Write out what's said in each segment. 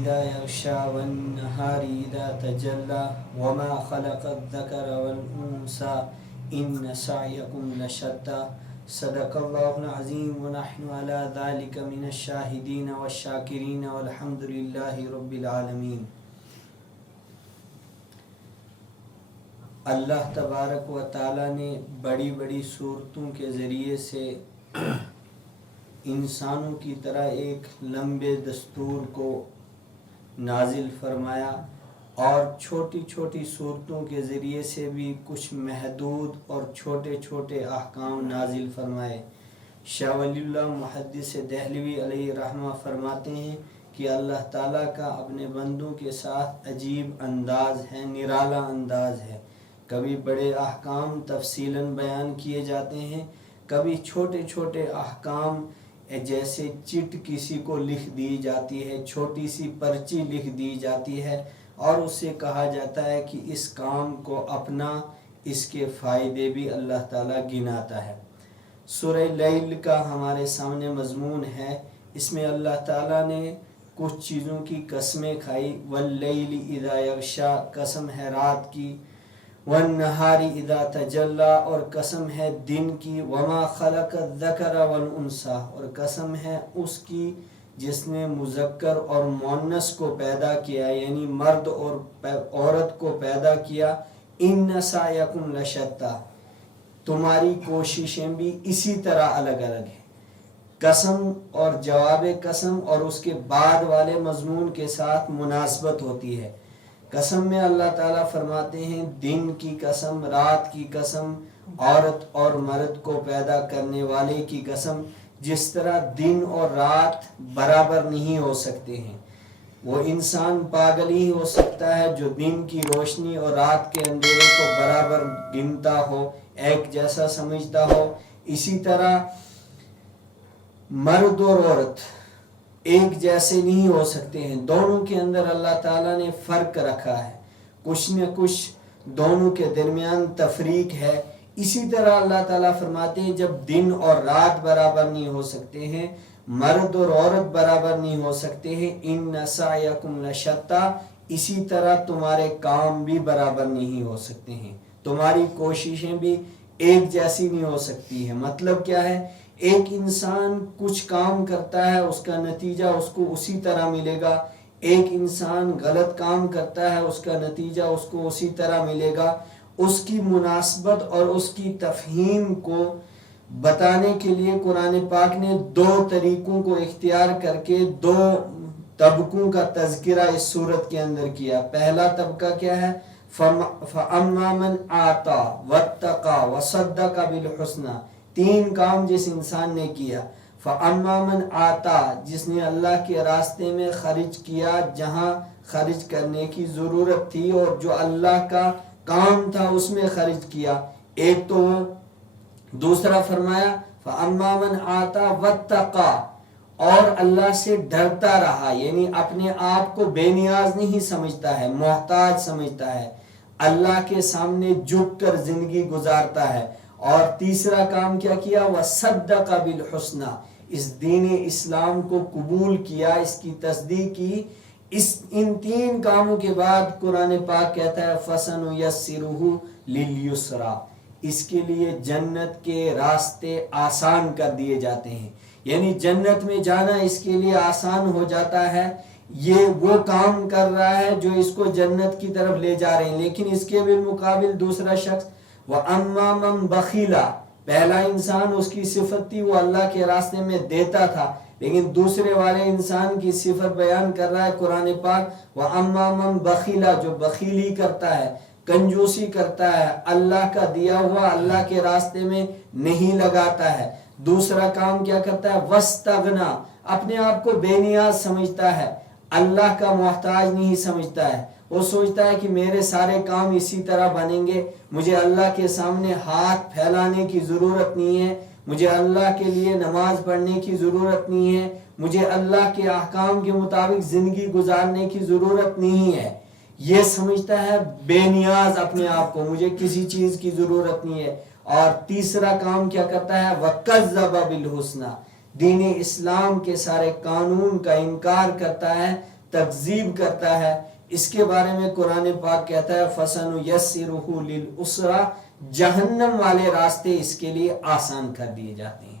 إذا يغشى والنهار إذا تجلى وما خلق الذكر والأنثى إن سعيكم لشتى صدق الله العظيم ونحن على ذلك من الشاهدين والشاكرين والحمد لله رب العالمين۔ اللہ تبارک و تعالیٰ نے بڑی بڑی صورتوں کے ذریعے سے انسانوں کی طرح ایک لمبے دستور کو نازل فرمایا اور چھوٹی چھوٹی صورتوں کے ذریعے سے بھی کچھ محدود اور چھوٹے چھوٹے احکام نازل فرمائے۔ شاہ ولی اللہ محدث دہلوی علیہ رحمہ فرماتے ہیں کہ اللہ تعالیٰ کا اپنے بندوں کے ساتھ عجیب انداز ہے، نرالا انداز ہے۔ کبھی بڑے احکام تفصیلاً بیان کیے جاتے ہیں، کبھی چھوٹے چھوٹے احکام جیسے چٹ کسی کو لکھ دی جاتی ہے، چھوٹی سی پرچی لکھ دی جاتی ہے اور اسے کہا جاتا ہے کہ اس کام کو اپنا، اس کے فائدے بھی اللہ تعالیٰ گناتا ہے۔ سورہ لیل کا ہمارے سامنے مضمون ہے، اس میں اللہ تعالیٰ نے کچھ چیزوں کی قسمیں کھائی۔ واللیل اذا یغشی، قسم ہے رات کی، والنہار اذا تجلی، اور قسم ہے دن کی، وما خلق الذکر والانثی، اور قسم ہے اس کی جس نے مذکر اور مؤنث کو پیدا کیا، یعنی مرد اور عورت کو پیدا کیا۔ ان سعیکم لشتی، تمہاری کوششیں بھی اسی طرح الگ الگ ہیں۔ قسم اور جواب قسم اور اس کے بعد والے مضمون کے ساتھ مناسبت ہوتی ہے۔ قسم میں اللہ تعالیٰ فرماتے ہیں دن کی قسم، رات کی قسم، عورت اور مرد کو پیدا کرنے والے کی قسم۔ جس طرح دن اور رات برابر نہیں ہو سکتے ہیں، وہ انسان پاگل ہی ہو سکتا ہے جو دن کی روشنی اور رات کے اندھیرے کو برابر گنتا ہو، ایک جیسا سمجھتا ہو۔ اسی طرح مرد اور عورت ایک جیسے نہیں ہو سکتے ہیں، دونوں کے اندر اللہ تعالیٰ نے فرق رکھا ہے، کچھ نہ کچھ دونوں کے درمیان تفریق ہے۔ اسی طرح اللہ تعالیٰ فرماتے ہیں جب دن اور رات برابر نہیں ہو سکتے ہیں، مرد اور عورت برابر نہیں ہو سکتے ہیں، ان سعیکم لشتی، اسی طرح تمہارے کام بھی برابر نہیں ہو سکتے ہیں، تمہاری کوششیں بھی ایک جیسی نہیں ہو سکتی ہیں۔ مطلب کیا ہے؟ ایک انسان کچھ کام کرتا ہے، اس کا نتیجہ اس کو اسی طرح ملے گا، ایک انسان غلط کام کرتا ہے، اس کا نتیجہ اس کو اسی طرح ملے گا۔ اس کی مناسبت اور اس کی تفہیم کو بتانے کے لیے قرآن پاک نے دو طریقوں کو اختیار کر کے دو طبقوں کا تذکرہ اس صورت کے اندر کیا۔ پہلا طبقہ کیا ہے؟ فَأَمَّا مَنْ آتَى وَاتَّقَى وَصَدَّقَ بِالْحُسْنَى، تین کام جس انسان نے کیا۔ فَأَمَّا مَنْ آتَى، جس نے اللہ کے راستے میں خرچ کیا جہاں خرچ کرنے کی ضرورت تھی اور جو اللہ کا کام تھا اس میں خرچ کیا، ایک تو وہ۔ دوسرا فرمایا فَأَمَّا مَنْ آتَى وَاتَّقَى، اور اللہ سے ڈرتا رہا، یعنی اپنے آپ کو بے نیاز نہیں سمجھتا ہے، محتاج سمجھتا ہے، اللہ کے سامنے جھک کر زندگی گزارتا ہے۔ اور تیسرا کام کیا کیا؟ وَصَدَّقَ بِالْحُسْنَى، اس دین اسلام کو قبول کیا، اس کی تصدیق کی۔ ان تین کاموں کے بعد قرآن پاک کہتا ہے فَسَنُيَسِّرُهُ لِلْيُسْرَى، اس کے لیے جنت کے راستے آسان کر دیے جاتے ہیں، یعنی جنت میں جانا اس کے لیے آسان ہو جاتا ہے۔ یہ وہ کام کر رہا ہے جو اس کو جنت کی طرف لے جا رہے ہیں، لیکن اس کے بالمقابل دوسرا شخص وَأَمَّا مَنْ بَخِلَ، پہلا انسان اس کی صفت تھی وہ اللہ کے راستے میں دیتا تھا، لیکن دوسرے والے انسان کی صفت بیان کر رہا ہے قرآن پاک وَأَمَّا مَنْ بَخِلَ، جو بخیلی کرتا ہے، کنجوسی کرتا ہے، اللہ کا دیا ہوا اللہ کے راستے میں نہیں لگاتا ہے۔ دوسرا کام کیا کرتا ہے؟ وَاسْتَغْنَى، اپنے آپ کو بے نیاز سمجھتا ہے، اللہ کا محتاج نہیں سمجھتا ہے، وہ سوچتا ہے کہ میرے سارے کام اسی طرح بنیں گے، مجھے اللہ کے سامنے ہاتھ پھیلانے کی ضرورت نہیں ہے، مجھے اللہ کے لیے نماز پڑھنے کی ضرورت نہیں ہے، مجھے اللہ کے احکام کے مطابق زندگی گزارنے کی ضرورت نہیں ہے۔ یہ سمجھتا ہے بے نیاز اپنے آپ کو، مجھے کسی چیز کی ضرورت نہیں ہے۔ اور تیسرا کام کیا کرتا ہے؟ وَكَذَّبَ بِالْحُسْنَى، دین اسلام کے سارے قانون کا انکار کرتا ہے، تکذیب کرتا ہے، اس کے بارے میں قرآن پاک کہتا ہے فَسَنُيَسِّرُهُ لِلْعُسْرَىٰ، جہنم والے راستے اس کے لیے آسان کر دیے جاتے ہیں۔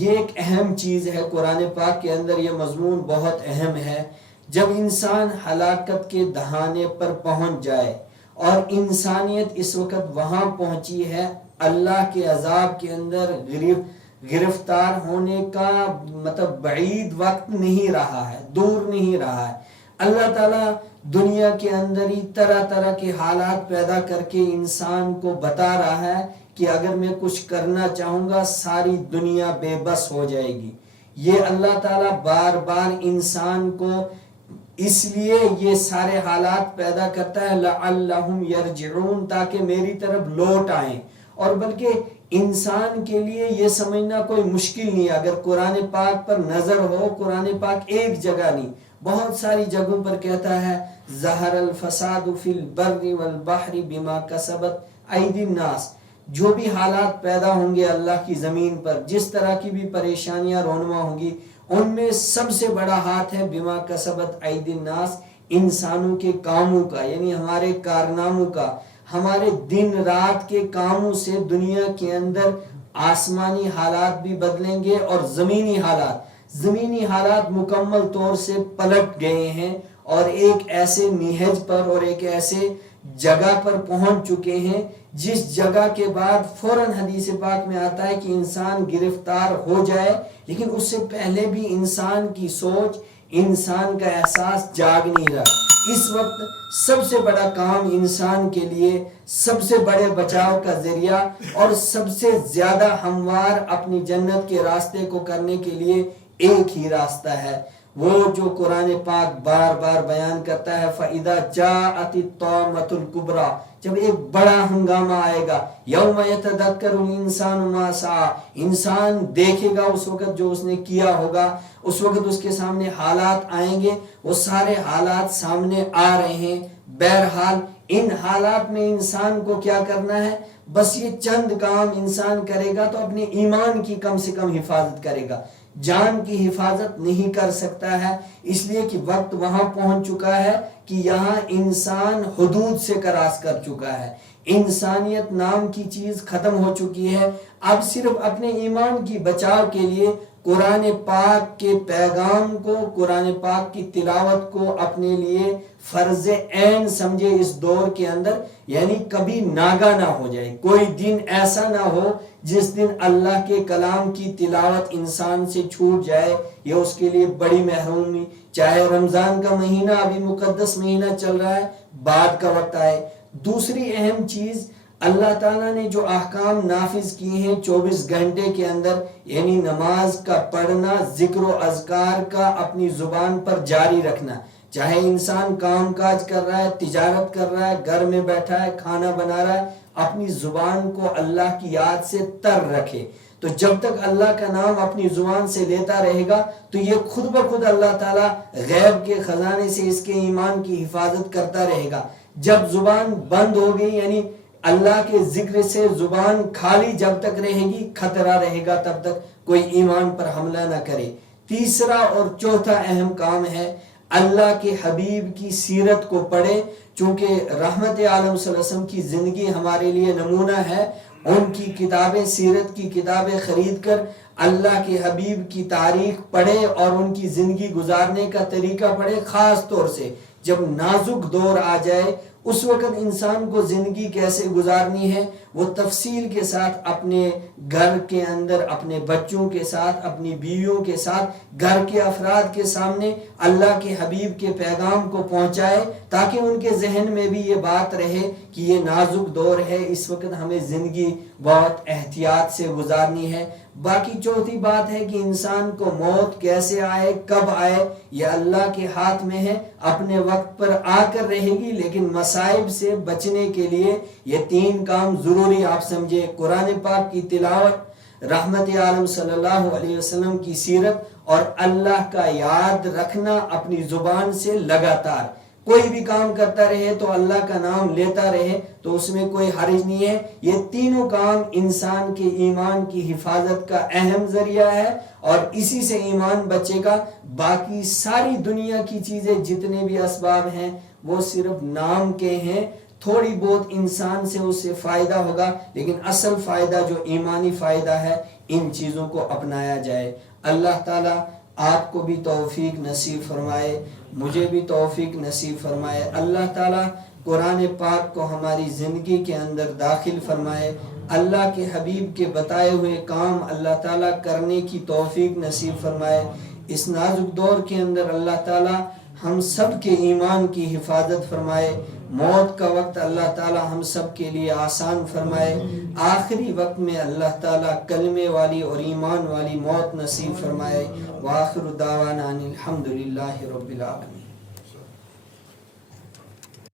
یہ ایک اہم چیز ہے قرآن پاک کے اندر، یہ مضمون بہت اہم ہے۔ جب انسان ہلاکت کے دہانے پر پہنچ جائے اور انسانیت اس وقت وہاں پہنچی ہے، اللہ کے عذاب کے اندر گرفتار ہونے کا مطلب بعید وقت نہیں رہا ہے، دور نہیں رہا ہے۔ اللہ تعالیٰ دنیا کے اندر ہی طرح طرح کے حالات پیدا کر کے انسان کو بتا رہا ہے کہ اگر میں کچھ کرنا چاہوں گا ساری دنیا بے بس ہو جائے گی۔ یہ اللہ تعالیٰ بار بار انسان کو اس لیے یہ سارے حالات پیدا کرتا ہے لعلہم یرجعون، تاکہ میری طرف لوٹ آئیں۔ اور بلکہ انسان کے لیے یہ سمجھنا کوئی مشکل نہیں ہے، اگر قرآن پاک پر نظر ہو، قرآن پاک ایک جگہ نہیں بہت ساری جگہوں پر کہتا ہے ظہر الفساد فی البر والبحر بما کسبت ایدی الناس، جو بھی حالات پیدا ہوں گے اللہ کی زمین پر، جس طرح کی بھی پریشانیاں رونما ہوں گی، ان میں سب سے بڑا ہاتھ ہے بما کسبت ایدی الناس، انسانوں کے کاموں کا، یعنی ہمارے کارناموں کا، ہمارے دن رات کے کاموں سے دنیا کے اندر آسمانی حالات بھی بدلیں گے اور زمینی حالات مکمل طور سے پلٹ گئے ہیں اور ایک ایسے نہج پر اور ایک ایسے جگہ پر پہنچ چکے ہیں جس جگہ کے بعد فوراً حدیث پاک میں آتا ہے کہ انسان گرفتار ہو جائے، لیکن اس سے پہلے بھی انسان کی سوچ، انسان کا احساس جاگ نہیں رہا۔ اس وقت سب سے بڑا کام انسان کے لیے، سب سے بڑے بچاؤ کا ذریعہ اور سب سے زیادہ ہموار اپنی جنت کے راستے کو کرنے کے لیے ایک ہی راستہ ہے، وہ جو قرآن پاک بار بار بیان کرتا ہے فَإِذَا جَاءَتِ الطَّامَّةُ الْكُبْرَىٰ، جب ایک بڑا ہنگامہ آئے گا، یوم یتذکر الانسان ما سعی، انسان دیکھے گا اس وقت جو اس نے کیا ہوگا، اس وقت اس کے سامنے حالات آئیں گے، وہ سارے حالات سامنے آ رہے ہیں۔ بہرحال ان حالات میں انسان کو کیا کرنا ہے؟ بس یہ چند کام انسان کرے گا تو اپنے ایمان کی کم سے کم حفاظت کرے گا، جان کی حفاظت نہیں کر سکتا ہے، اس لیے کہ وقت وہاں پہنچ چکا ہے کہ یہاں انسان حدود سے کراس کر چکا ہے، انسانیت نام کی چیز ختم ہو چکی ہے۔ اب صرف اپنے ایمان کی بچاؤ کے لیے قرآن پاک کے پیغام کو، قرآن پاک کی تلاوت کو اپنے لیے فرض عین سمجھے اس دور کے اندر، یعنی کبھی ناگا نہ ہو جائے، کوئی دن ایسا نہ ہو جس دن اللہ کے کلام کی تلاوت انسان سے چھوٹ جائے، یہ اس کے لیے بڑی محرومی، چاہے رمضان کا مہینہ ابھی مقدس مہینہ چل رہا ہے، بعد کا وقت آئے۔ دوسری اہم چیز، اللہ تعالیٰ نے جو احکام نافذ کیے ہیں 24 گھنٹے کے اندر، یعنی نماز کا پڑھنا، ذکر و اذکار کا اپنی زبان پر جاری رکھنا، چاہے انسان کام کاج کر رہا ہے، تجارت کر رہا ہے، گھر میں بیٹھا ہے، کھانا بنا رہا ہے، اپنی زبان کو اللہ کی یاد سے تر رکھے۔ تو جب تک اللہ کا نام اپنی زبان سے لیتا رہے گا تو یہ خود بخود اللہ تعالیٰ غیب کے خزانے سے اس کے ایمان کی حفاظت کرتا رہے گا۔ جب زبان بند ہو گئی، یعنی اللہ کے ذکر سے زبان خالی جب تک رہے گی، خطرہ رہے گا تب تک کوئی ایمان پر حملہ نہ کرے۔ تیسرا اور چوتھا اہم کام ہے اللہ کے حبیب کی سیرت کو پڑھے، چونکہ رحمت عالم صلی اللہ علیہ وسلم کی زندگی ہمارے لیے نمونہ ہے، ان کی کتابیں، سیرت کی کتابیں خرید کر اللہ کے حبیب کی تاریخ پڑھے اور ان کی زندگی گزارنے کا طریقہ پڑھے، خاص طور سے جب نازک دور آ جائے اس وقت انسان کو زندگی کیسے گزارنی ہے وہ تفصیل کے ساتھ اپنے گھر کے اندر، اپنے بچوں کے ساتھ، اپنی بیویوں کے ساتھ، گھر کے افراد کے سامنے اللہ کے حبیب کے پیغام کو پہنچائے، تاکہ ان کے ذہن میں بھی یہ بات رہے کہ یہ نازک دور ہے، اس وقت ہمیں زندگی بہت احتیاط سے گزارنی ہے۔ باقی چوتھی بات ہے کہ انسان کو موت کیسے آئے، کب آئے، یہ اللہ کے ہاتھ میں ہے، اپنے وقت پر آ کر رہے گی، لیکن مصائب سے بچنے کے لیے یہ تین کام ضروری آپ سمجھے: قرآن پاک کی تلاوت، رحمت عالم صلی اللہ علیہ وسلم کی سیرت، اور اللہ کا یاد رکھنا اپنی زبان سے لگاتار۔ کوئی بھی کام کرتا رہے تو اللہ کا نام لیتا رہے تو اس میں کوئی حرج نہیں ہے. یہ تینوں کام انسان کے ایمان کی حفاظت کا اہم ذریعہ ہے اور اسی سے ایمان بچے گا. باقی ساری دنیا کی چیزیں جتنے بھی اسباب ہیں وہ صرف نام کے ہیں. تھوڑی بہت انسان سے اس سے فائدہ ہوگا لیکن اصل فائدہ جو ایمانی فائدہ ہے ان چیزوں کو اپنایا جائے. اللہ تعالیٰ آپ کو بھی توفیق نصیب فرمائے, مجھے بھی توفیق نصیب فرمائے. اللہ تعالیٰ قرآن پاک کو ہماری زندگی کے اندر داخل فرمائے. اللہ کے حبیب کے بتائے ہوئے کام اللہ تعالیٰ کرنے کی توفیق نصیب فرمائے. اس نازک دور کے اندر اللہ تعالیٰ ہم سب کے ایمان کی حفاظت فرمائے. موت کا وقت اللہ تعالیٰ ہم سب کے لیے آسان فرمائے. آخری وقت میں اللہ تعالیٰ کلمے والی اور ایمان والی موت نصیب فرمائے. وآخر دعوانا ان الحمد للہ رب العالمین.